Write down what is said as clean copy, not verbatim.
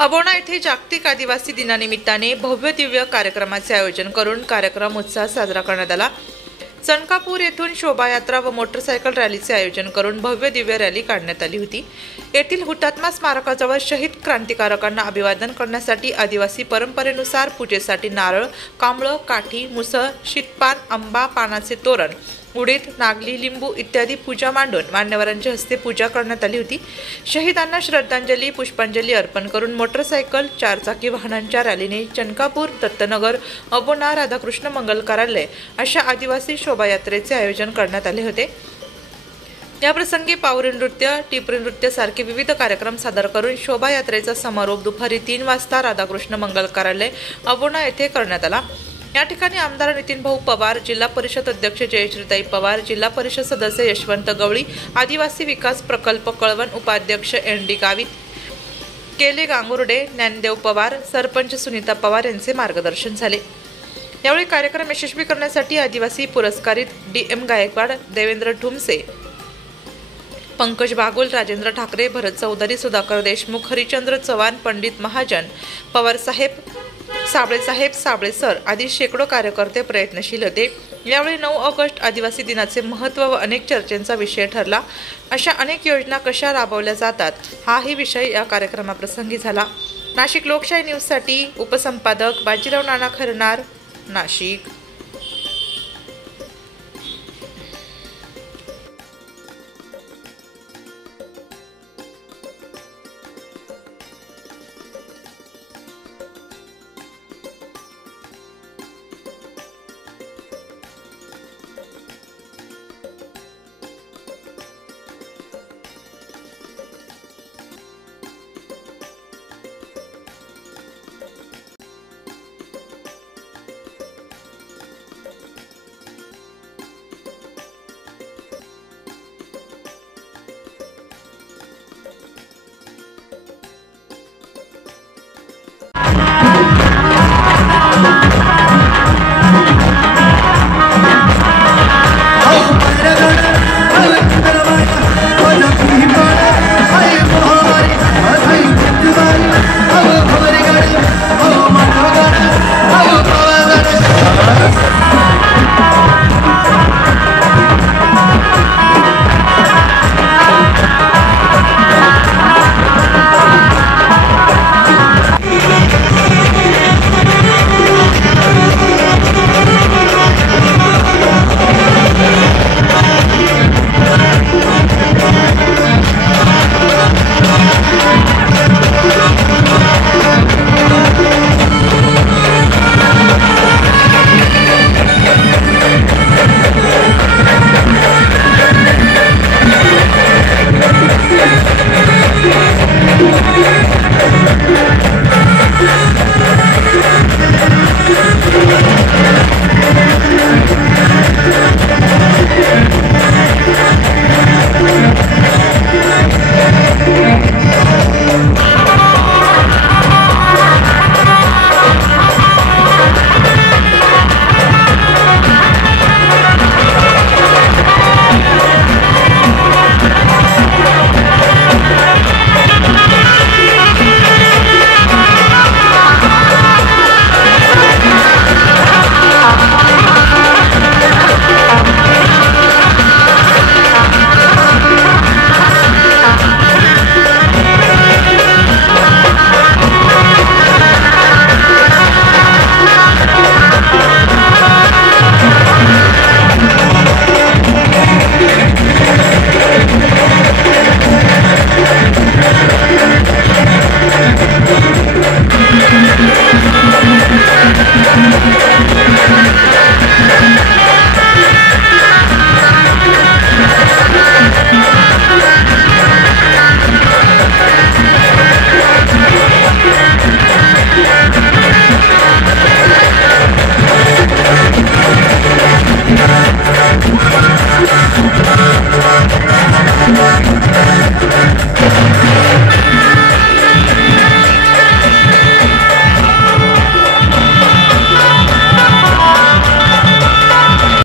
अबोणा येथे जागतिक आदिवासी दिनानिमित्ताने भव्य दिव्य कार्यक्रमाचे आयोजन करून कार्यक्रम उत्साहात साजरा करण्यात आला। चणकापूर येथून शोभायात्रा व मोटरसायकल रॅलीचे आयोजन करून भव्य दिव्य रॅली काढण्यात आली होती। येथील हुतात्मा स्मारकाजवळ शहीद क्रांतिकारकांना अभिवादन करण्यासाठी आदिवासी परंपरेनुसार पूजेसाठी नारळ, कांबळ, काठी, मुसळ, शीतपान, आंबा, पानाचे तोरण, उडीद, नागली, लिंबू इत्यादी पूजा मांडून मान्यवरांच्या हस्ते पूजा करण्यात आली होती। शहीदांना श्रद्धांजली पुष्पांजली अर्पण करून मोटरसायकल, चारचाकी वाहनांच्या रॅलीने चणकापूर, दत्तनगर, अबोणा, राधाकृष्ण मंगल कार्यालय अशा आदिवासी शोभायात्रेचे आयोजन करण्यात आले होते। या प्रसंगी पावरी नृत्य, टिपरी नृत्य सारखे विविध कार्यक्रम सादर करून शोभायात्रेचा समारोप दुपारी 3 वाजता राधाकृष्ण मंगल कार्यालय अबोणा येथे करण्यात आला। या ठिकाणी आमदार नितीन भाऊ पवार, जिल्हा परिषद अध्यक्ष जयश्रीताई पवार, जिल्हा परिषद सदस्य यशवंत गवळी, आदिवासी विकास प्रकल्प कळवण उपाध्यक्ष ND गावित, केले गांगुर्डे, ज्ञानदेव पवार, सरपंच सुनीता पवार यांचे मार्गदर्शन झाले। यावेळी कार्यक्रम यशस्वी करण्यासाठी आदिवासी पुरस्कारित DM गायकवाड, देवेंद्र ठुमसे, पंकज बागुल, राजेंद्र ठाकरे, भरत चौधरी, सुधाकर देशमुख, हरिचंद्र चव्हाण, पंडित महाजन, पवार साहेब, साबळे सर आदी शेकडो कार्यकर्ते प्रयत्नशील होते। यावेळी 9 ऑगस्ट आदिवासी दिनाचे महत्त्व व अनेक चर्चेचा विषय ठरला। अशा अनेक योजना कशा राबवल्या जातात हाही विषय या कार्यक्रमाप्रसंगी झाला। नाशिक लोकशाही न्यूजसाठी उपसंपादक बाजीराव नाना खरनार, नाशिक।